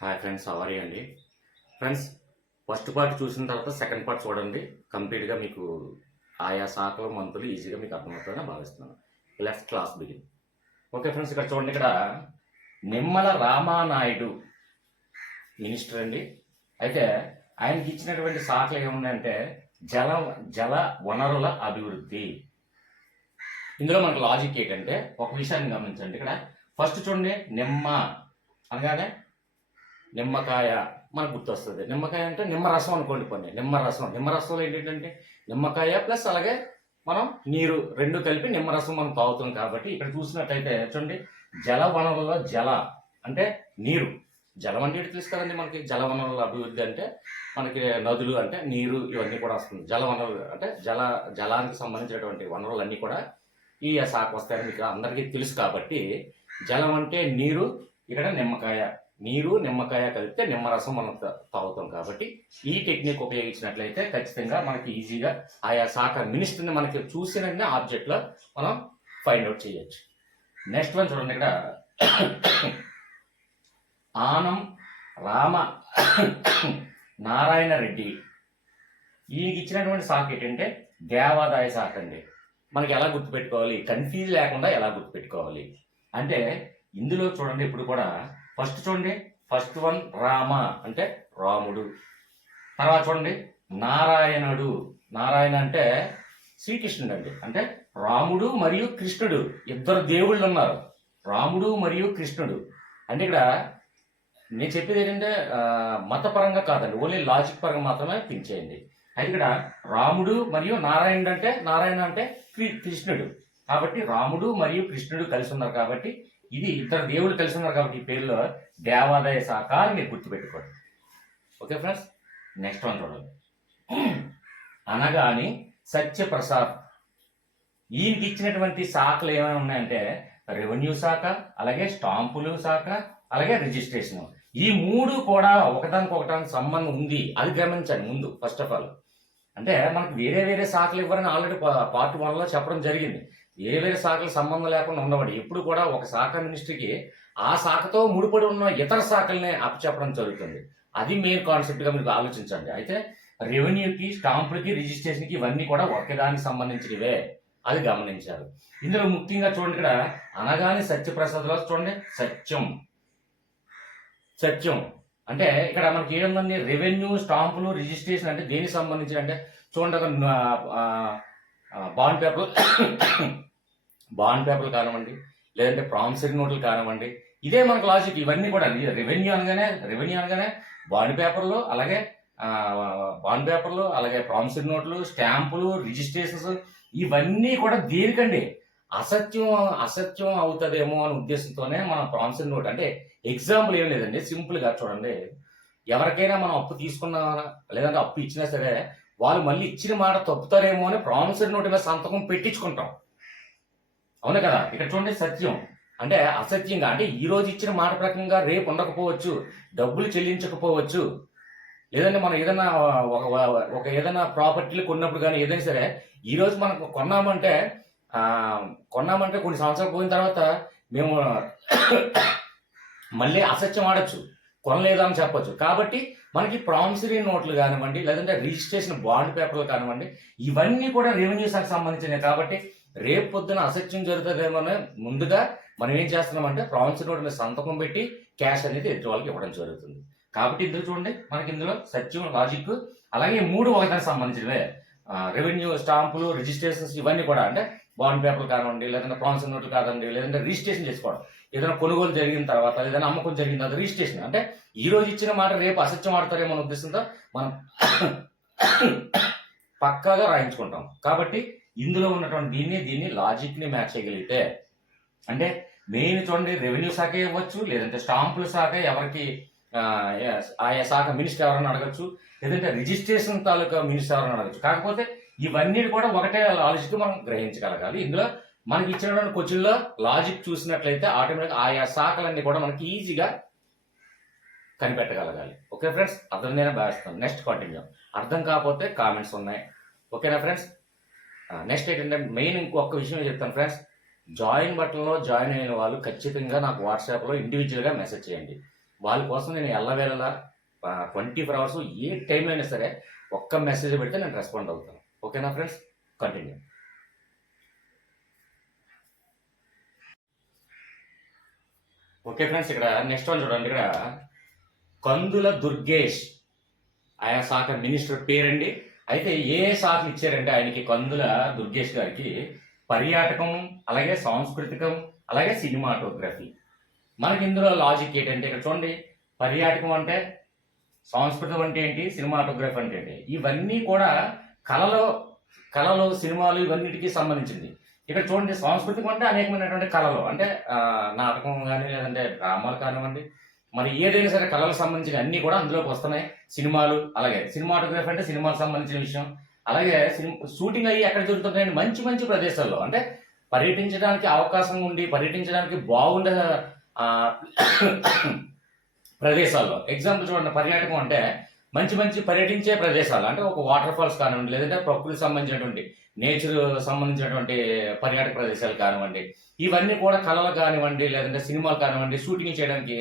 Hi friends, how అండి friends. First part చూసిన తర్వాత సెకండ్ పార్ట్ చూడండి. కంప్లీట్గా మీకు ఆయా శాఖలు మంతులు ఈజీగా మీకు అర్థమవుతుందని భావిస్తున్నాను. Left class begin. Okay friends, ఇక్కడ చూడండి. ఇక్కడ నిమ్మల రామానాయుడు మినిస్టర్ అండి. అయితే ఆయనకి ఇచ్చినటువంటి శాఖలు ఏమున్నాయంటే జల జల వనరుల అభివృద్ధి. ఇందులో మనకు లాజిక్ ఏంటంటే ఒక విషయాన్ని గమనించండి. ఇక్కడ ఫస్ట్ చూడండి, నిమ్మ అనగానే నిమ్మకాయ మనకు గుర్తొస్తుంది. నిమ్మకాయ అంటే నిమ్మరసం అనుకోండి. కొన్ని నిమ్మరసంలో ఏంటంటే నిమ్మకాయ ప్లస్ అలాగే మనం నీరు రెండు కలిపి నిమ్మరసం మనం తాగుతాం. కాబట్టి ఇక్కడ చూసినట్లయితే చూడండి, జల వనరుల జల అంటే నీరు. జలం అంటే తెలుసు కదండి మనకి. జల వనరుల అభివృద్ధి అంటే మనకి నదులు అంటే నీరు, ఇవన్నీ కూడా వస్తుంది. జల వనరులు అంటే జలానికి సంబంధించినటువంటి వనరులన్నీ కూడా ఈ శాఖ వస్తాయని మీకు అందరికీ తెలుసు. కాబట్టి జలం అంటే నీరు, ఇక్కడ నిమ్మకాయ, నీరు నిమ్మకాయ కలిపితే నిమ్మరసం మనం తాగుతాం. కాబట్టి ఈ టెక్నిక్ ఉపయోగించినట్లయితే ఖచ్చితంగా మనకి ఈజీగా ఆయా శాఖ మినిస్టర్ని మనకి చూసిన ఆబ్జెక్ట్లో మనం ఫైండ్ అవుట్ చేయొచ్చు. నెక్స్ట్ వన్ చూడండి. ఇక్కడ ఆనం రామ నారాయణ రెడ్డి, ఈయనకి ఇచ్చినటువంటి శాఖ ఏంటంటే దేవాదాయ శాఖ అండి. మనకి ఎలా గుర్తుపెట్టుకోవాలి, కన్ఫ్యూజ్ లేకుండా ఎలా గుర్తుపెట్టుకోవాలి అంటే ఇందులో చూడండి. ఇప్పుడు కూడా ఫస్ట్ చూడండి, ఫస్ట్ వన్ రామ అంటే రాముడు. తర్వాత చూడండి నారాయణుడు, నారాయణ అంటే శ్రీకృష్ణుడు అండి. అంటే రాముడు మరియు కృష్ణుడు ఇద్దరు దేవుళ్ళు ఉన్నారు, రాముడు మరియు కృష్ణుడు. అంటే ఇక్కడ నేను చెప్పేది ఏంటంటే మతపరంగా కాదండి, ఓన్లీ లాజిక్ పరంగా మాత్రమే థింక్ చేయండి. అయితే ఇక్కడ రాముడు మరియు నారాయణ అంటే కృష్ణుడు. కాబట్టి రాముడు మరియు కృష్ణుడు కలిసి ఉన్నారు. కాబట్టి ఇది ఇద్దరు దేవుడు కలిసి ఉన్నారు. కాబట్టి ఈ పేరులో దేవాదాయ శాఖ అని మీరు గుర్తుపెట్టుకోండి. ఓకే ఫ్రెండ్స్, నెక్స్ట్ వన్ చూడండి. అనగాని సత్యప్రసాద్, ఈయనకి ఇచ్చినటువంటి శాఖలు ఏమైనా ఉన్నాయంటే రెవెన్యూ శాఖ, అలాగే స్టాంపులు శాఖ, అలాగే రిజిస్ట్రేషన్. ఈ మూడు కూడా ఒకదానికి సంబంధం ఉంది, అది గమనించండి ముందు. ఫస్ట్ ఆఫ్ ఆల్ అంటే మనకు వేరే వేరే శాఖలు ఇవ్వరని ఆల్రెడీ పార్ట్ 1లో చెప్పడం జరిగింది. వేరే వేరే శాఖలు సంబంధం లేకుండా ఉండబడి ఎప్పుడు కూడా ఒక శాఖ మినిస్ట్రీకి ఆ శాఖతో ముడిపడి ఉన్న ఇతర శాఖల్ని అప్పచెప్పడం జరుగుతుంది. అది మెయిన్ కాన్సెప్ట్గా మీరు ఆలోచించండి. అయితే రెవెన్యూకి, స్టాంపులకి, రిజిస్ట్రేషన్కి ఇవన్నీ కూడా ఒకేదానికి సంబంధించినవే, అది గమనించారు. ఇందులో ముఖ్యంగా చూడండి, ఇక్కడ అనగాని సత్యప్రసాద్లో చూడండి సత్యం అంటే ఇక్కడ మనకి ఏముందండి, రెవెన్యూ, స్టాంపులు, రిజిస్ట్రేషన్ అంటే దేనికి సంబంధించి అంటే చూడండి, బాండ్ పేపర్లు కానివ్వండి, లేదంటే ప్రామిసరీ నోట్లు కానివ్వండి, ఇదే మనకు లాజిక్. ఇవన్నీ కూడా రెవెన్యూ అనగానే బాండ్ పేపర్లు, అలాగే ప్రామిసరీ నోట్లు, స్టాంపులు, రిజిస్ట్రేషన్స్, ఇవన్నీ కూడా దేనికండి అసత్యం అవుతుందేమో అనే ఉద్దేశంతోనే మనం ప్రామిసరీ నోట్ అంటే ఎగ్జాంపుల్ ఏం లేదండి. సింపుల్గా చూడండి, ఎవరికైనా మనం అప్పు తీసుకున్నా లేదంటే అప్పు ఇచ్చినా సరే వాళ్ళు మళ్ళీ ఇచ్చిన మాట తప్పుతారేమో అని ప్రామిసరీ నోట్ మీద సంతకం పెట్టించుకుంటాం, అవును కదా. ఇక్కడ చూడండి, సత్యం అంటే అసత్యంగా అంటే ఈ రోజు ఇచ్చిన మాట ప్రకారంగా రేపు ఉండకపోవచ్చు, డబ్బులు చెల్లించకపోవచ్చు, లేదంటే మనం ఏదైనా ఒక ఏదైనా ప్రాపర్టీలు కొన్నప్పుడు కానీ ఏదైనా సరే ఈ రోజు మనకు కొన్నామంటే కొన్ని సంవత్సరాలు పోయిన తర్వాత మేము మళ్ళీ అసత్యం ఆడచ్చు, కొనలేదు అని చెప్పొచ్చు. కాబట్టి మనకి ప్రామిసరీ నోట్లు కానివ్వండి, లేదంటే రిజిస్ట్రేషన్ బాండ్ పేపర్లు కానివ్వండి, ఇవన్నీ కూడా రెవెన్యూ శాఖకు సంబంధించినవి. కాబట్టి రేపు పొద్దున అసత్యం జరుగుతుందేమో ముందుగా మనం ఏం చేస్తున్నామంటే ప్రామిసరీ నోట్ మీద సంతకం పెట్టి క్యాష్ అనేది ఎదుటి వాళ్ళకి ఇవ్వడం జరుగుతుంది. కాబట్టి ఇందులో చూడండి, మనకి ఇందులో సత్యం, లాజిక్, అలాగే మూడు ఒకదానికి సంబంధించినవే. రెవెన్యూ, స్టాంపులు, రిజిస్ట్రేషన్స్ ఇవన్నీ కూడా అంటే బాండ్ పేపర్లు కానివ్వండి, లేదంటే ప్రామిసరీ నోట్లు కాదండి, లేదంటే రిజిస్ట్రేషన్ చేసుకోవడం, ఏదైనా కొనుగోలు జరిగిన తర్వాత, ఏదైనా అమ్మకం జరిగిన తర్వాత రిజిస్ట్రేషన్ అంటే ఈ రోజు ఇచ్చిన మాట రేపు అసత్యం ఆడతారేమో అనే ఉద్దేశంతో మనం పక్కాగా రాయించుకుంటాం. కాబట్టి ఇందులో ఉన్నటువంటి దీన్ని లాజిక్ని మ్యాచ్ చేయగలిగితే అంటే మెయిన్ చూడండి, రెవెన్యూ శాఖ ఇవ్వచ్చు, లేదంటే స్టాంపుల శాఖ ఎవరికి ఆయా శాఖ మినిస్టర్ ఎవరైనా అడగచ్చు, లేదంటే రిజిస్ట్రేషన్ తాలూకా మినిస్టర్ ఎవరైనా అడగచ్చు. కాకపోతే ఇవన్నీ కూడా ఒకటే లాజిక్ మనం గ్రహించగలగాలి. ఇందులో మనకి ఇచ్చినటువంటి క్వశ్చన్లో లాజిక్ చూసినట్లయితే ఆటోమేటిక్గా ఆయా శాఖలన్నీ కూడా మనకి ఈజీగా కనిపెట్టగలగాలి. ఓకే ఫ్రెండ్స్, అర్థమైనా భావిస్తాను. Next continue. అర్థం కాకపోతే కామెంట్స్ ఉన్నాయి. ఓకేనా ఫ్రెండ్స్. నెక్స్ట్ ఏంటంటే మెయిన్ ఇంకొక విషయం చెప్తాను ఫ్రెండ్స్. జాయిన్ బటన్లో జాయిన్ అయిన వాళ్ళు ఖచ్చితంగా నాకు వాట్సాప్లో ఇండివిజువల్గా మెసేజ్ చేయండి. వాళ్ళ కోసం నేను ఎల్లవేళలా 24 అవర్స్ ఏ టైంలో అయినా సరే ఒక్క మెసేజ్ పెడితే నేను రెస్పాండ్ అవుతాను. ఓకేనా ఫ్రెండ్స్? కంటిన్యూ. ఓకే ఫ్రెండ్స్, ఇక్కడ నెక్స్ట్ వన్ చూడండి. ఇక్కడ కందుల దుర్గేష్ ఆయా శాఖ మినిస్టర్ పేరండి. అయితే ఏ శాఖలు ఇచ్చారంటే ఆయనకి, కందుల దుర్గేష్ గారికి పర్యాటకం, అలాగే సాంస్కృతికం, అలాగే సినిమాటోగ్రఫీ. మనకి ఇందులో లాజిక్ ఏంటంటే ఇక్కడ చూడండి, పర్యాటకం అంటే, సాంస్కృతం అంటే ఏంటి, సినిమాటోగ్రఫీ అంటే ఏంటి, ఇవన్నీ కూడా కళలు సినిమాలు ఇవన్నిటికీ సంబంధించింది. ఇక్కడ చూడండి, సాంస్కృతికం అంటే అనేకమైనటువంటి కళలు, అంటే నాటకం కానీ లేదంటే డ్రామాలు కానివ్వండి, మరి ఏదైనా సరే కళలకు సంబంధించిన అన్ని కూడా అందులోకి వస్తున్నాయి. సినిమాలు, అలాగే సినిమాటోగ్రఫీ అంటే సినిమాలకు సంబంధించిన విషయం. అలాగే షూటింగ్ అయ్యి ఎక్కడ జరుగుతుంటాయండి, మంచి మంచి ప్రదేశాల్లో, అంటే పర్యటించడానికి అవకాశం ఉండి పర్యటించడానికి బాగుండే ప్రదేశాల్లో. ఎగ్జాంపుల్ చూడండి, పర్యాటకం అంటే మంచి మంచి పర్యటించే ప్రదేశాలు, అంటే ఒక వాటర్ ఫాల్స్ కానివ్వండి, లేదంటే ప్రకృతికి సంబంధించినటువంటి నేచర్ సంబంధించినటువంటి పర్యాటక ప్రదేశాలు కానివ్వండి, ఇవన్నీ కూడా కళలు కానివ్వండి, లేదంటే సినిమాలు కానివ్వండి, షూటింగ్ చేయడానికి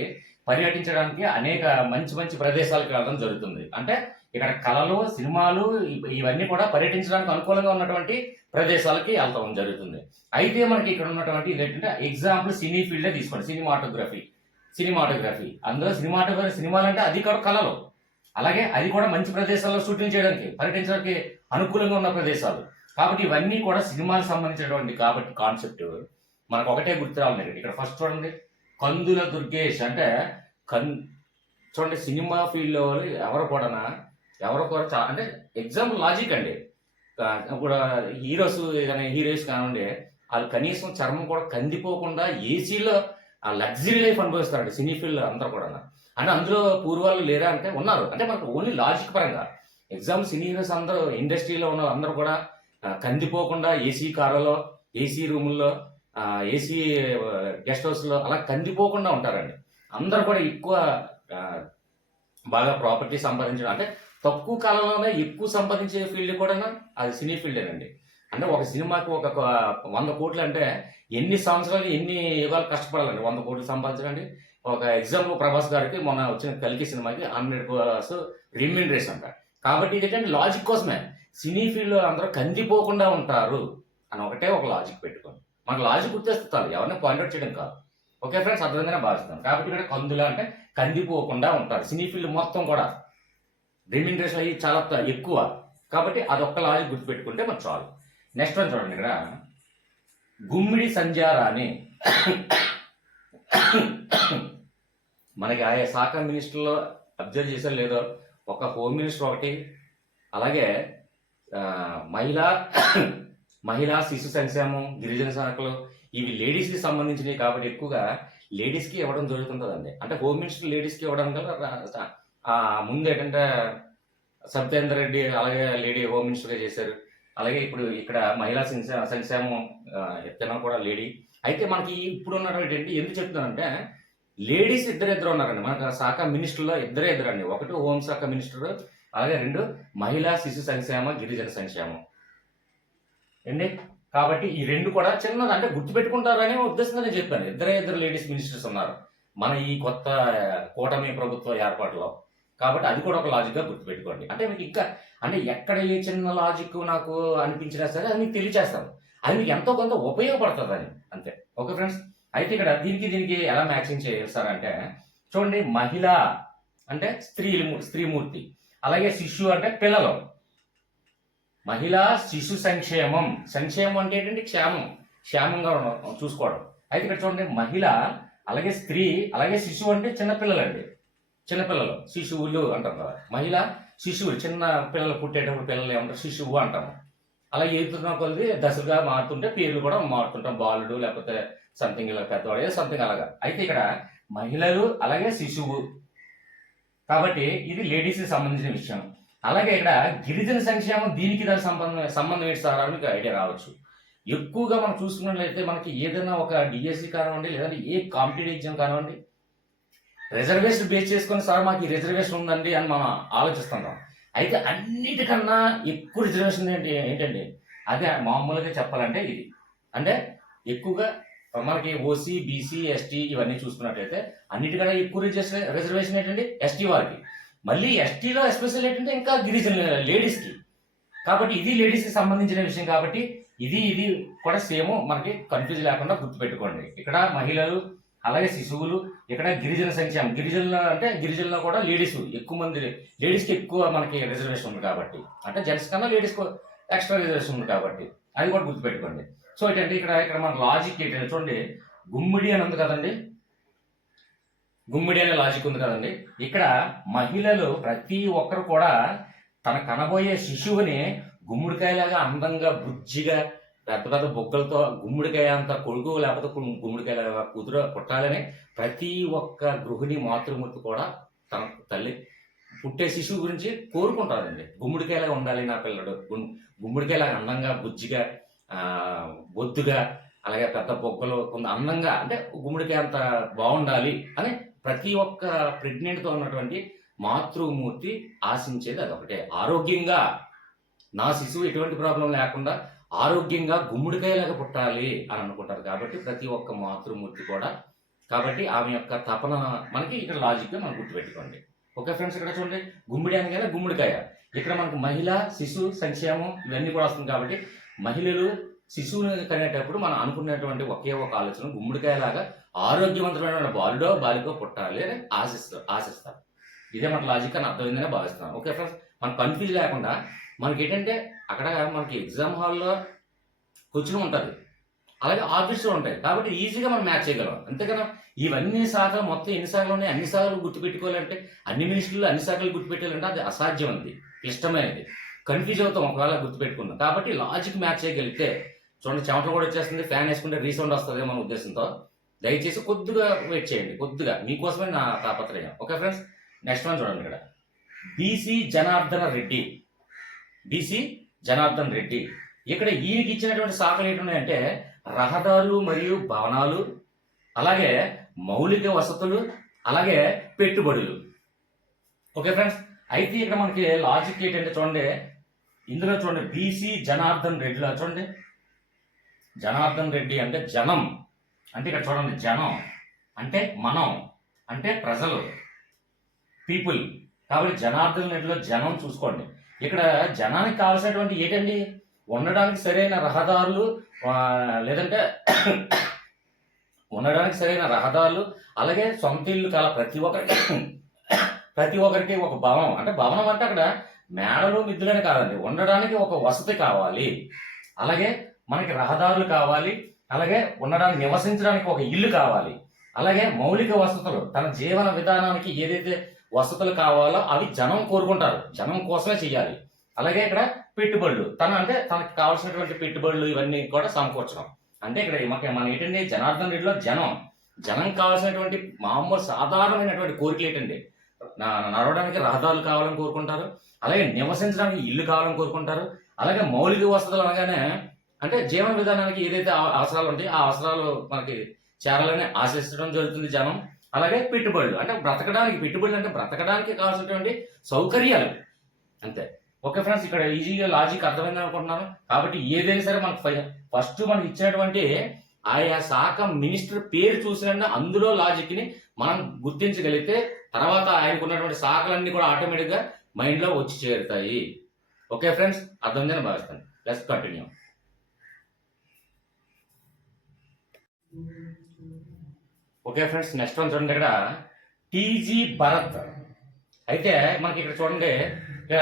పర్యటించడానికి అనేక మంచి మంచి ప్రదేశాలకు వెళ్ళడం జరుగుతుంది. అంటే ఇక్కడ కళలు, సినిమాలు ఇవన్నీ కూడా పర్యటించడానికి అనుకూలంగా ఉన్నటువంటి ప్రదేశాలకి వెళ్తాం జరుగుతుంది. అయితే మనకి ఇక్కడ ఉన్నటువంటి ఏంటంటే ఎగ్జాంపుల్ సినీ ఫీల్డే తీసుకోండి, సినిమాటోగ్రఫీ. అందులో సినిమాలు అంటే అది కూడా కళలు, అలాగే అది కూడా మంచి ప్రదేశాల్లో షూటింగ్ చేయడానికి పర్యటించడానికి అనుకూలంగా ఉన్న ప్రదేశాలు. కాబట్టి ఇవన్నీ కూడా సినిమాలకు సంబంధించినటువంటి కాబట్టి కాన్సెప్ట్ మనకు ఒకటే గుర్తు రావాలి. ఇక్కడ ఫస్ట్ చూడండి, కందుల దుర్గేష్ అంటే చూడండి, సినిమా ఫీల్డ్లో ఎవరు కూడా అంటే ఎగ్జాంపుల్ లాజిక్ అండి. ఇప్పుడు హీరోయిన్స్ కానివ్వండి, వాళ్ళు కనీసం చర్మం కూడా కందిపోకుండా ఏసీలో ఆ లగ్జరీ లైఫ్ అనుభవిస్తారండి సినీ ఫీల్డ్ అందరూ కూడా. అంటే అందులో పూర్వాళ్ళు లేరా అంటే ఉన్నారు. అంటే మనకు ఓన్లీ లాజిక్ పరంగా ఎగ్జాంపుల్ సినీ హీరోస్ అందరూ ఇండస్ట్రీలో ఉన్న అందరూ కూడా కందిపోకుండా ఏసీ కార్లలో, ఏసీ రూముల్లో, ఏసీ గెస్ట్ హౌస్లో అలా కందిపోకుండా ఉంటారండి. అందరూ కూడా ఎక్కువ బాగా ప్రాపర్టీ సంపాదించడం, అంటే తక్కువ కాలంలోనే ఎక్కువ సంపాదించే ఫీల్డ్ కూడా అది సినీ ఫీల్డేనండి. అంటే ఒక సినిమాకి ఒక 100 కోట్లు అంటే ఎన్ని సంవత్సరాలు ఎన్ని యుగాలు కష్టపడాలండి 100 కోట్లు సంపాదించడానికి. ఒక ఎగ్జాంపుల్ ప్రభాస్ గారికి మొన్న వచ్చిన కల్కి సినిమాకి 100 crores రెమ్యూనరేషన్ అంట. కాబట్టి ఇదేంటంటే లాజిక్ కోసమే సినీ ఫీల్డ్లో అందరూ కందిపోకుండా ఉంటారు అని ఒకటే ఒక లాజిక్ పెట్టుకోండి. మనకు లాజిక్ గుర్తొస్తారు, ఎవరిని పాయింట్అవుట్ చేయడం కాదు. ఓకే ఫ్రెండ్స్, అర్థమైందనే భావిస్తాను. కాబట్టి ఇక్కడ కందుల అంటే కందిపోకుండా ఉంటారు. సినీ ఫీల్డ్ మొత్తం కూడా రెమ్యూనరేషన్ అయ్యి చాలా ఎక్కువ. కాబట్టి అదొక్క లాజిక్ గుర్తుపెట్టుకుంటే మనకు చాలు. నెక్స్ట్ వన్ చూడండి, ఇక్కడ గుమ్మిడి సంధ్యారాణి. మనకి ఆయా శాఖ మినిస్టర్లో అబ్జర్వ్ చేశారు లేదో, ఒక హోమ్ మినిస్టర్ ఒకటి, అలాగే మహిళా శిశు సంక్షేమం, గిరిజన శాఖలు, ఇవి లేడీస్కి సంబంధించినవి. కాబట్టి ఎక్కువగా లేడీస్కి ఇవ్వడం జరుగుతుంటుందండి. అంటే హోమ్ మినిస్టర్ లేడీస్కి ఇవ్వడం వల్ల ముందు ఏంటంటే సత్యేందర్ రెడ్డి అలాగే లేడీ హోమ్ మినిస్టర్గా చేశారు. అలాగే ఇప్పుడు ఇక్కడ మహిళా సంక్షేమం ఎత్తనా కూడా లేడీ. అయితే మనకి ఇప్పుడు ఉన్నటువంటి ఎందుకు చెప్తున్నానంటే, లేడీస్ ఇద్దరు ఉన్నారండి మనకు శాఖ మినిస్టర్లో, ఇద్దరు అండి. ఒకటి హోం శాఖ మినిస్టర్, అలాగే 2 మహిళా శిశు సంక్షేమ, గిరిజన సంక్షేమం అండి. కాబట్టి ఈ 2 కూడా చిన్నది, అంటే గుర్తుపెట్టుకుంటారనే ఉద్దేశంగా నేను చెప్పాను. ఇద్దరు లేడీస్ మినిస్టర్స్ ఉన్నారు మన ఈ కొత్త కూటమి ప్రభుత్వ ఏర్పాటులో. కాబట్టి అది కూడా ఒక లాజిక్గా గుర్తుపెట్టుకోండి. అంటే మీకు ఇంకా అంటే ఎక్కడ ఏ చిన్న లాజిక్ నాకు అనిపించినా సరే అది మీకు తెలియచేస్తాను. అది మీకు ఎంతో కొంత ఉపయోగపడుతుంది అని, అంతే. ఓకే ఫ్రెండ్స్, అయితే ఇక్కడ దీనికి ఎలా మ్యాచింగ్ చేస్తారంటే చూడండి, మహిళ అంటే స్త్రీమూర్తి, అలాగే శిశు అంటే పిల్లలు. మహిళా శిశు సంక్షేమం అంటే ఏంటంటే క్షేమంగా చూసుకోవడం. అయితే ఇక్కడ చూడండి, మహిళ, అలాగే స్త్రీ, అలాగే శిశువు అంటే చిన్నపిల్లలండి. చిన్నపిల్లలు శిశువులు అంటాం కదా. మహిళ, శిశువులు, చిన్న పిల్లలు పుట్టేటప్పుడు పిల్లలు ఏమంటారు, శిశువు అంటాము. అలా ఎదుగుతున్న కొద్ది దశలుగా మారుతుంటే పేర్లు కూడా మారుతుంటాం, బాలుడు లేకపోతే సంథింగ్ ఇలా పెద్దవాడు సంథింగ్ అలాగా. అయితే ఇక్కడ మహిళలు అలాగే శిశువు, కాబట్టి ఇది లేడీస్కి సంబంధించిన విషయం. అలాగే ఇక్కడ గిరిజన సంక్షేమం, దీనికి దాని సంబంధం ఏంటి సార్ అని మీకు ఐడియా రావచ్చు. ఎక్కువగా మనం చూసుకున్నట్లయితే మనకి ఏదైనా ఒక డిఎస్సి కానివ్వండి, లేదంటే ఏ కాంపిటేటివ్ ఎగ్జామ్ కానివ్వండి, రిజర్వేషన్ బేస్ చేసుకొని సార్ మాకు ఈ రిజర్వేషన్ ఉందండి అని మనం ఆలోచిస్తుంటాం. అయితే అన్నిటికన్నా ఎక్కువ రిజర్వేషన్ ఏంటండి, అదే మామూలుగా చెప్పాలంటే ఇది. అంటే ఎక్కువగా మనకి ఓసీ, బీసీ, ఎస్టీ ఇవన్నీ చూసుకున్నట్లయితే అన్నిటికన్నా ఎక్కువ రిజర్వేషన్ ఏంటంటే ఎస్టీ వారికి. మళ్ళీ ఎస్టీలో ఎస్పెషల్ ఏంటంటే ఇంకా గిరిజన లేడీస్కి. కాబట్టి ఇది లేడీస్కి సంబంధించిన విషయం కాబట్టి ఇది కూడా సేమ్, మనకి కన్ఫ్యూజ్ లేకుండా గుర్తుపెట్టుకోండి. ఇక్కడ మహిళలు అలాగే శిశువులు, ఇక్కడ గిరిజన సంక్షేమం. గిరిజనుల్లో కూడా లేడీస్ ఎక్కువ మంది, లేడీస్కి ఎక్కువ మనకి రిజర్వేషన్ ఉంది కాబట్టి, అంటే జెంట్స్ కన్నా లేడీస్కి ఎక్స్ట్రా రిజర్వేషన్ ఉంది కాబట్టి అది కూడా గుర్తుపెట్టుకోండి. సో ఏంటంటే ఇక్కడ మన లాజిక్ ఏంటంటే చూడండి, గుమ్మిడి అని ఉంది కదండి, గుమ్మిడి అనే లాజిక్ ఉంది కదండి. ఇక్కడ మహిళలు ప్రతి ఒక్కరు కూడా తన కనబోయే శిశువుని గుమ్మడికాయలాగా అందంగా బుజ్జిగా పెద్ద పెద్ద బొగ్గలతో గుమ్మడికాయ అంత కొడుకు లేకపోతే గుమ్మడికాయ కూతురు పుట్టాలని ప్రతి ఒక్క గృహిణి మాతృమూర్తి కూడా తన తల్లి పుట్టే శిశువు గురించి కోరుకుంటారండి. గుమ్మడికాయలాగా ఉండాలి నా పిల్లడు, గుమ్మడికాయలాగా అందంగా బుజ్జిగా బొద్దుగా అలాగే పెద్ద బొగ్గలు కొంత అందంగా, అంటే గుమ్మడికాయ అంత బాగుండాలి అని ప్రతి ఒక్క ప్రెగ్నెంట్తో ఉన్నటువంటి మాతృమూర్తి ఆశించేది అదొకటే. ఆరోగ్యంగా నా శిశువు ఎటువంటి ప్రాబ్లం లేకుండా ఆరోగ్యంగా గుమ్మడికాయలాగా పుట్టాలి అని అనుకుంటారు. కాబట్టి ప్రతి ఒక్క మాతృమూర్తి కూడా, కాబట్టి ఆమె యొక్క తపన మనకి ఇక్కడ లాజిక్గా మనం గుర్తుపెట్టుకోండి. ఓకే ఫ్రెండ్స్, ఇక్కడ చూడండి గుమ్మిడి అనగానే గుమ్మడికాయ. ఇక్కడ మనకు మహిళ శిశు సంక్షేమం ఇవన్నీ కూడా వస్తుంది. కాబట్టి మహిళలు శిశువుని కనేటప్పుడు మనం అనుకునేటువంటి ఒకే ఒక ఆలోచన గుమ్మడికాయలాగా ఆరోగ్యవంతమైన బాలుడో బాలికో పుట్టాలి అని ఆశిస్తారు. ఇదే మన లాజిక్ అని అర్థమైందని భావిస్తున్నాను. ఓకే ఫ్రెండ్స్, మనకు కన్ఫ్యూజ్ లేకుండా మనకి ఏంటంటే అక్కడ మనకి ఎగ్జామ్ హాల్లో క్వశ్చన్ ఉంటుంది, అలాగే ఆబ్జెక్ట్స్ ఉంటాయి. కాబట్టి ఈజీగా మనం మ్యాచ్ చేయగలం. అంతేకాని ఇవన్నీ శాఖలు మొత్తం ఎన్ని శాఖలు ఉన్నాయి, అన్ని శాఖలు గుర్తుపెట్టుకోవాలంటే, అన్ని మినిస్టర్లు అన్ని శాఖలు గుర్తుపెట్టాలంటే అది అసాధ్యం, అది క్లిష్టమైనది, కన్ఫ్యూజ్ అవుతాం ఒకవేళ గుర్తుపెట్టుకున్నాం. కాబట్టి లాజిక్ మ్యాచ్ చేయగలిగితే చూడండి, చెమట కూడా వచ్చేస్తుంది, ఫ్యాన్ వేసుకుంటే రీసౌండ్ వస్తుంది మన ఉద్దేశంతో. దయచేసి కొద్దిగా వెయిట్ చేయండి, కొద్దిగా మీకోసమే నా తాపత్రయం. ఓకే ఫ్రెండ్స్, నెక్స్ట్ వన్ చూడండి. ఇక్కడ బీసీ జనార్దన్ రెడ్డి. ఇక్కడ ఈయనకి ఇచ్చినటువంటి శాఖలు ఏంటున్నాయంటే రహదారులు మరియు భవనాలు, అలాగే మౌలిక వసతులు, అలాగే పెట్టుబడులు. ఓకే ఫ్రెండ్స్, అయితే ఇక్కడ మనకి లాజిక్ ఏంటంటే చూడండి, ఇందులో చూడండి బీసీ జనార్దన్ రెడ్డిలో చూడండి, జనార్దన్ రెడ్డి అంటే జనం, అంటే ఇక్కడ చూడండి జనం అంటే మనం, అంటే ప్రజలు, పీపుల్. కాబట్టి జనార్దన్ రెడ్డిలో జనం చూసుకోండి. ఇక్కడ జనానికి కావాల్సినటువంటి ఏంటండి, ఉండడానికి సరైన రహదారులు, లేదంటే ఉండడానికి సరైన రహదారులు, అలాగే సొంత ఇల్లు కల ప్రతి ఒక్కరికి ఒక భవనం. అంటే భవనం అంటే అక్కడ మేడలు మిద్దులని కాదండి, ఉండడానికి ఒక వసతి కావాలి, అలాగే మనకి రహదారులు కావాలి, అలాగే ఉండడానికి నివసించడానికి ఒక ఇల్లు కావాలి, అలాగే మౌలిక వసతులు, తన జీవన విధానానికి ఏదైతే వసతులు కావాలో అవి జనం కోరుకుంటారు, జనం కోసమే చెయ్యాలి. అలాగే ఇక్కడ పెట్టుబడులు, తనకి కావాల్సినటువంటి పెట్టుబడులు ఇవన్నీ కూడా సమకూర్చడం. అంటే ఇక్కడ మన ఏంటంటే జనార్దన్ రెడ్డిలో జనం కావాల్సినటువంటి మామూలు సాధారణమైనటువంటి కోరికలు ఏంటండి, నడవడానికి రహదారులు కావాలని కోరుకుంటారు, అలాగే నివసించడానికి ఇల్లు కావాలని కోరుకుంటారు, అలాగే మౌలిక వసతులు అనగానే అంటే జీవన విధానానికి ఏదైతే అవసరాలు ఉంటాయో ఆ అవసరాలు మనకి చేరాలని ఆశించడం జరుగుతుంది జనం. అలాగే పెట్టుబడులు అంటే పెట్టుబడులు అంటే బ్రతకడానికి కావాల్సినటువంటి సౌకర్యాలు, అంతే. ఓకే ఫ్రెండ్స్, ఇక్కడ ఈజీగా లాజిక్ అర్థమైంది అనుకుంటున్నాను. కాబట్టి ఏదైనా సరే మనకు ఫస్ట్ మనకి ఇచ్చినటువంటి ఆయా శాఖ మినిస్టర్ పేరు చూసినా అందులో లాజిక్ని మనం గుర్తించగలిగితే తర్వాత ఆయనకు ఉన్నటువంటి శాఖలన్నీ కూడా ఆటోమేటిక్గా మైండ్లో వచ్చి చేరుతాయి. ఓకే ఫ్రెండ్స్, అర్థమైందని భావిస్తాను. Let's continue. Okay friends, next one చూడండి. ఇక్కడ టీజీ భరత్. అయితే మనకి ఇక్కడ చూడండి, ఇక్కడ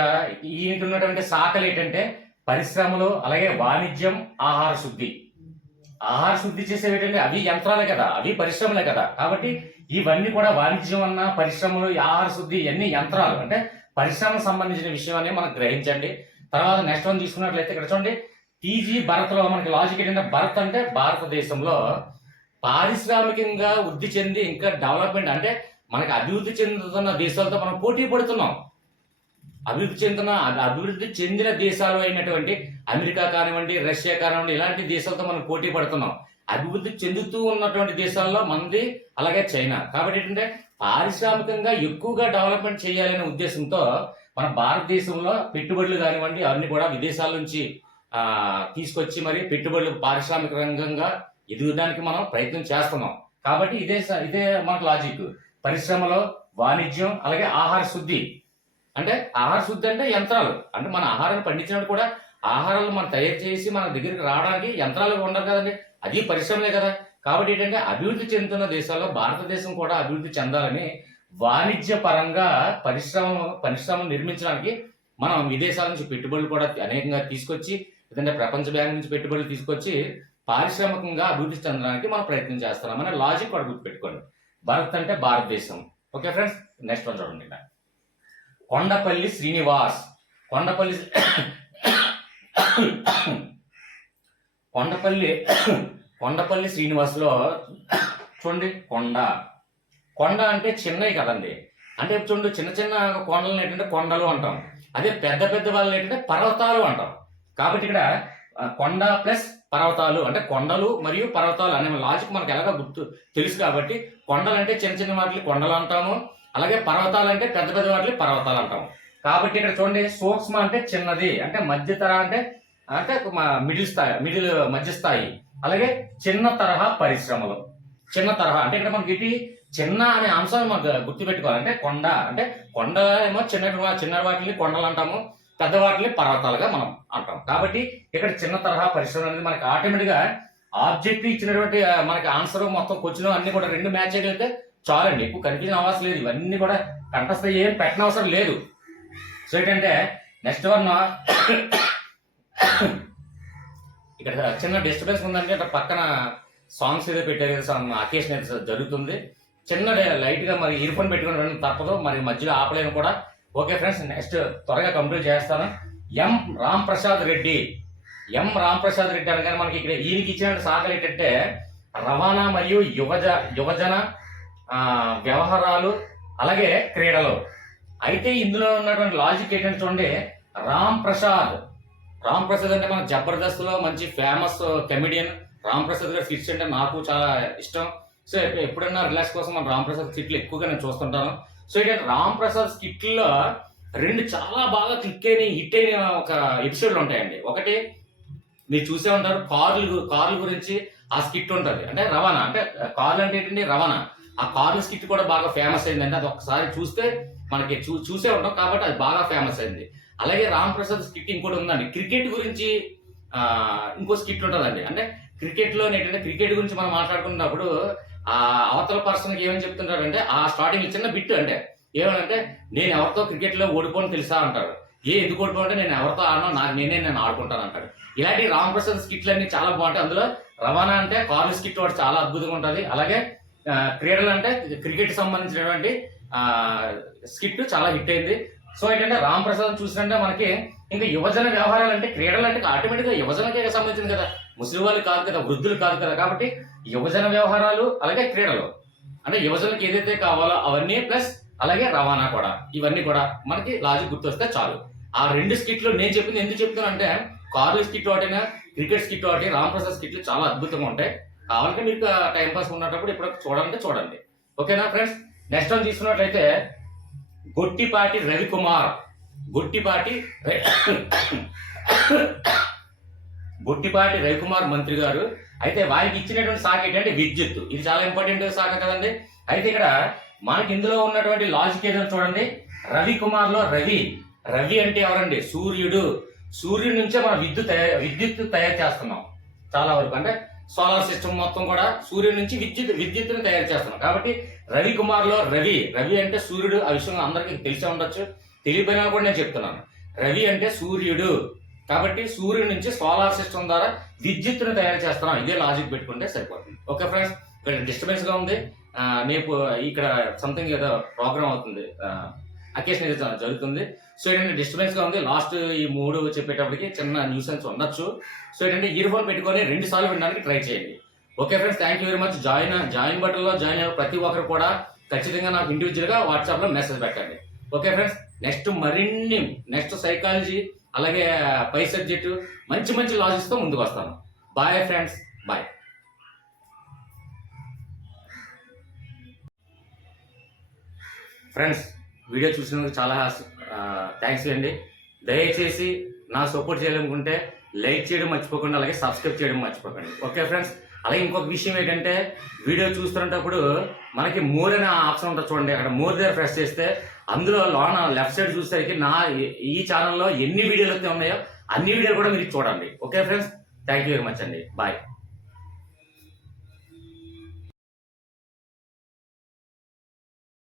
ఈయనకి ఉన్నటువంటి శాఖలు ఏంటంటే పరిశ్రమలు, అలాగే వాణిజ్యం, ఆహార శుద్ధి చేసేవి ఏంటంటే అవి యంత్రాలే కదా, అవి పరిశ్రమలే కదా. కాబట్టి ఇవన్నీ కూడా వాణిజ్యం అన్న, పరిశ్రమలు, ఆహార శుద్ధి ఇవన్నీ యంత్రాలు, అంటే పరిశ్రమకు సంబంధించిన విషయం అని మనం గ్రహించండి. తర్వాత నెక్స్ట్ వన్ తీసుకున్నట్లయితే ఇక్కడ చూడండి టీజీ భరత్లో మనకి లాజిక్ ఏంటంటే, భరత్ అంటే భారతదేశంలో పారిశ్రామికంగా వృద్ధి చెంది ఇంకా డెవలప్మెంట్, అంటే మనకి అభివృద్ధి చెందుతున్న దేశాలతో మనం పోటీ పడుతున్నాం. అభివృద్ధి చెందిన దేశాలు అయినటువంటి అమెరికా కానివ్వండి, రష్యా కానివ్వండి, ఇలాంటి దేశాలతో మనం పోటీ పడుతున్నాం. అభివృద్ధి చెందుతూ ఉన్నటువంటి దేశాల్లో మనది, అలాగే చైనా. కాబట్టి ఏంటంటే పారిశ్రామికంగా ఎక్కువగా డెవలప్మెంట్ చేయాలనే ఉద్దేశంతో మన భారతదేశంలో పెట్టుబడులు కానివ్వండి అవన్నీ కూడా విదేశాల నుంచి తీసుకొచ్చి మరి పెట్టుబడులు పారిశ్రామిక రంగంగా ఎదుగడానికి మనం ప్రయత్నం చేస్తున్నాం. కాబట్టి ఇదే మనకు లాజిక్. పరిశ్రమలో వాణిజ్యం, అలాగే ఆహార శుద్ధి. అంటే ఆహార శుద్ధి అంటే యంత్రాలు, అంటే మన ఆహారాన్ని పండించినప్పుడు కూడా ఆహారాలు మనం తయారు చేసి మన దగ్గరికి రావడానికి యంత్రాలు ఉండరు కదండి, అది పరిశ్రమలే కదా. కాబట్టి ఏంటంటే అభివృద్ధి చెందుతున్న దేశాల్లో భారతదేశం కూడా అభివృద్ధి చెందాలని వాణిజ్య పరంగా పరిశ్రమలు నిర్మించడానికి మనం విదేశాల నుంచి పెట్టుబడులు కూడా అనేకంగా తీసుకొచ్చి, లేదంటే ప్రపంచ బ్యాంక్ నుంచి పెట్టుబడులు తీసుకొచ్చి పారిశ్రామికంగా అభివృద్ధి చెందడానికి మనం ప్రయత్నం చేస్తున్నాం అనే లాజిక్ కూడా గుర్తుపెట్టుకోండి. భారత్ అంటే భారతదేశం. ఓకే ఫ్రెండ్స్, నెక్స్ట్ వన్ చూడండి. కొండపల్లి శ్రీనివాస్. కొండపల్లి శ్రీనివాస్లో చూడండి, కొండ అంటే చిన్నవి కదండి. అంటే చూడండి, చిన్న చిన్న కొండలను ఏంటంటే కొండలు అంటాం, అదే పెద్ద పెద్ద వాళ్ళని ఏంటంటే పర్వతాలు అంటాం. కాబట్టి ఇక్కడ కొండ ప్లస్ పర్వతాలు అంటే కొండలు మరియు పర్వతాలు అనే లాజిక్ మనకు ఎలాగో తెలుసు. కాబట్టి కొండలు అంటే చిన్న చిన్న వాటిని కొండలు అంటాము, అలాగే పర్వతాలు అంటే పెద్ద పెద్ద వాటిని పర్వతాలు అంటాము. కాబట్టి ఇక్కడ చూడండి, సూక్ష్మ అంటే చిన్నది, అంటే మధ్యతర అంటే మధ్య స్థాయి, అలాగే చిన్న తరహా పరిశ్రమలు. చిన్న తరహా అంటే ఇక్కడ మనకి ఇటు చిన్న అనే అంశాన్ని మనకు గుర్తుపెట్టుకోవాలి. అంటే కొండ ఏమో చిన్న వాటిని కొండలు అంటాము, పెద్ద వాటిని పర్వతాలుగా మనం అంటాం. కాబట్టి ఇక్కడ చిన్న తరహా పరిశ్రమ అనేది మనకి ఆటోమేటిక్గా ఆబ్జెక్ట్ ఇచ్చినటువంటి మనకి ఆన్సర్ మొత్తం క్వశ్చన్ అన్ని కూడా 2 మ్యాచ్ చేయగలిగితే చాలండి, ఎక్కువ కన్ఫ్యూజన్ అవసరం లేదు. ఇవన్నీ కూడా కంఠస్థ ఏం పెట్టిన అవసరం లేదు. సో ఏంటంటే నెక్స్ట్ వన్, ఇక్కడ చిన్న డిస్టర్బెన్స్ ఉందంటే అక్కడ పక్కన సాంగ్స్ ఏదో పెట్టారు, అకేషన్ అయితే జరుగుతుంది. చిన్న లైట్ గా మరి ఇయర్ ఫోన్ పెట్టుకుని వెళ్ళడం తప్పదు, మరి మధ్యలో ఆపలేను కూడా. ఓకే ఫ్రెండ్స్, నెక్స్ట్ త్వరగా కంప్లీట్ చేస్తాను. ఎం రాంప్రసాద్ రెడ్డి అనగానే మనకి ఇక్కడ ఈయనకి ఇచ్చిన శాఖలు ఏంటంటే రవాణా మరియు యువజన వ్యవహారాలు, అలాగే క్రీడలు. అయితే ఇందులో ఉన్నటువంటి లాజిక్ ఏంటంటే చూడండి, రామ్ ప్రసాద్ అంటే మన జబర్దస్త్ లో మంచి ఫేమస్ కమెడియన్ రామ్ ప్రసాద్ గారి స్కిట్స్ అంటే నాకు చాలా ఇష్టం. సో ఎప్పుడైనా రిలాక్స్ కోసం మన రామ్ ప్రసాద్ స్కిట్లు ఎక్కువగా నేను చూస్తుంటాను. సో ఏంటంటే రామ్ ప్రసాద్ స్కిట్లో 2 చాలా బాగా హిట్ అయిన ఒక ఎపిసోడ్లు ఉంటాయండి. ఒకటి మీరు చూసే ఉంటారు, కార్ల గురించి ఆ స్కిట్ ఉంటుంది. అంటే రవాణా, అంటే కార్లు అంటే ఏంటంటే రవాణా. ఆ కార్ల స్కిట్ కూడా బాగా ఫేమస్ అయిందండి. అది ఒకసారి చూస్తే మనకి చూసే ఉంటాం, కాబట్టి అది బాగా ఫేమస్ అయింది. అలాగే రామ్ ప్రసాద్ స్కిట్ ఇంకోటి ఉందండి, క్రికెట్ గురించి ఇంకో స్కిట్ ఉంటుందండి. అంటే క్రికెట్ లో ఏంటంటే క్రికెట్ గురించి మనం మాట్లాడుకున్నప్పుడు ఆ అవతల పర్సన్కి ఏమని చెప్తుంటారంటే ఆ స్టార్టింగ్ చిన్న బిట్, అంటే ఏమనంటే నేను ఎవరితో క్రికెట్ లో ఓడిపోను తెలుసా అంటాడు. ఎందుకు ఓడిపోతే నేను ఎవరితో ఆడను, నేను ఆడుకుంటాను అంటాడు. ఇలాంటి రామ్ ప్రసాద్ స్కిట్లు అన్ని చాలా బాగుంటాయి. అందులో రవాణా అంటే కార్ల స్కిట్ వాడు చాలా అద్భుతంగా ఉంటుంది. అలాగే క్రీడలు అంటే క్రికెట్ సంబంధించినటువంటి స్కిట్ చాలా హిట్ అయింది. సో ఏంటంటే రామ్ ప్రసాద్ చూసినట్టే మనకి ఇంకా యువజన వ్యవహారాలు అంటే క్రీడలు అంటే ఆటోమేటిక్ గా యువజనకే సంబంధించింది కదా, ముస్లిం వాళ్ళు కాదు కదా, వృద్ధులు కాదు కదా. కాబట్టి యువజన వ్యవహారాలు అలాగే క్రీడలు అంటే యువజనకి ఏదైతే కావాలో అవన్నీ ప్లస్ అలాగే రవాణా కూడా, ఇవన్నీ కూడా మనకి లాజిక్ గుర్తొస్తే చాలు. ఆ 2 స్కిట్లు నేను చెప్పింది ఎందుకు చెప్తాను అంటే కార్ల స్కిట్ ఒకటినా క్రికెట్ స్కిట్ ఒకటి, రామ్ ప్రసాద్ స్కిట్లు చాలా అద్భుతంగా ఉంటాయి. కావాలంటే మీకు టైం పాస్ ఉన్నప్పుడు ఇప్పుడు చూడండి. ఓకేనా ఫ్రెండ్స్, నెక్స్ట్ వన్ తీసుకున్నట్లయితే గొట్టిపాటి రవికుమార్ మంత్రి గారు. అయితే వారికి ఇచ్చినటువంటి శాఖ ఏంటంటే విద్యుత్. ఇది చాలా ఇంపార్టెంట్ శాఖ కదండి. అయితే ఇక్కడ మనకి ఇందులో ఉన్నటువంటి లాజిక్ ఏదో చూడండి. రవికుమార్ లో రవి అంటే ఎవరండి? సూర్యుడి నుంచే మనం విద్యుత్ తయారు చేస్తున్నాం చాలా వరకు. అంటే సోలార్ సిస్టమ్ మొత్తం కూడా సూర్యుడి నుంచి విద్యుత్తుని తయారు చేస్తున్నాం. కాబట్టి రవికుమార్ లో రవి అంటే సూర్యుడు. ఆ విషయం అందరికీ తెలిసే ఉండొచ్చు, తెలియపోయినా కూడా నేను చెప్తున్నాను. రవి అంటే సూర్యుడు. కాబట్టి సూర్యుడి నుంచి సోలార్ సిస్టమ్ ద్వారా విద్యుత్తుని తయారు చేస్తున్నాం. ఇదే లాజిక్ పెట్టుకుంటే సరిపోతుంది. ఓకే ఫ్రెండ్స్, ఇక్కడ డిస్టర్బెన్స్ గా ఉంది. రేపు ఇక్కడ సంథింగ్ ఏదో ప్రోగ్రామ్ అవుతుంది, అకేషన్ ఏదో జరుగుతుంది. సో ఏంటంటే డిస్టర్బెన్స్ గా ఉంది. లాస్ట్ ఈ 3 చెప్పేటప్పటికి చిన్న న్యూసెన్స్ ఉండొచ్చు. సో ఏంటంటే ఇయర్ ఫోన్ పెట్టుకొని 2 సార్లు వినడానికి ట్రై చేయండి. Okay friends, thank you very much. Join బటన్లో జాయిన్ అయిన ప్రతి ఒక్కరు కూడా ఖచ్చితంగా నాకు ఇండివిజువల్ గా వాట్సాప్ లో మెసేజ్ పెట్టండి. ఓకే ఫ్రెండ్స్, నెక్స్ట్ సైకాలజీ అలాగే పై సబ్జెక్టు మంచి లాజిక్స్ తో ముందుకు వస్తాను. Bye friends, bye. Friends, video చూసినందుకు చాలా థ్యాంక్స్ అండి. దయచేసి నా సపోర్ట్ చేయాలనుకుంటే లైక్ చేయడం మర్చిపోకండి, అలాగే సబ్స్క్రైబ్ చేయడం మర్చిపోకండి. ఓకే ఫ్రెండ్స్, అలాగే ఇంకొక విషయం ఏంటంటే వీడియో చూస్తున్నప్పుడు మనకి మోర్ అనే ఆప్షన్ ఉంటుంది చూడండి, అక్కడ మోర్ దగ్గర ప్రెస్ చేస్తే అందులో లోన లెఫ్ట్ సైడ్ చూసేసరికి ఈ ఛానల్లో ఎన్ని వీడియోలు అయితే ఉన్నాయో అన్ని వీడియోలు కూడా మీరు చూడండి. Okay friends, thank you very much అండి, బాయ్.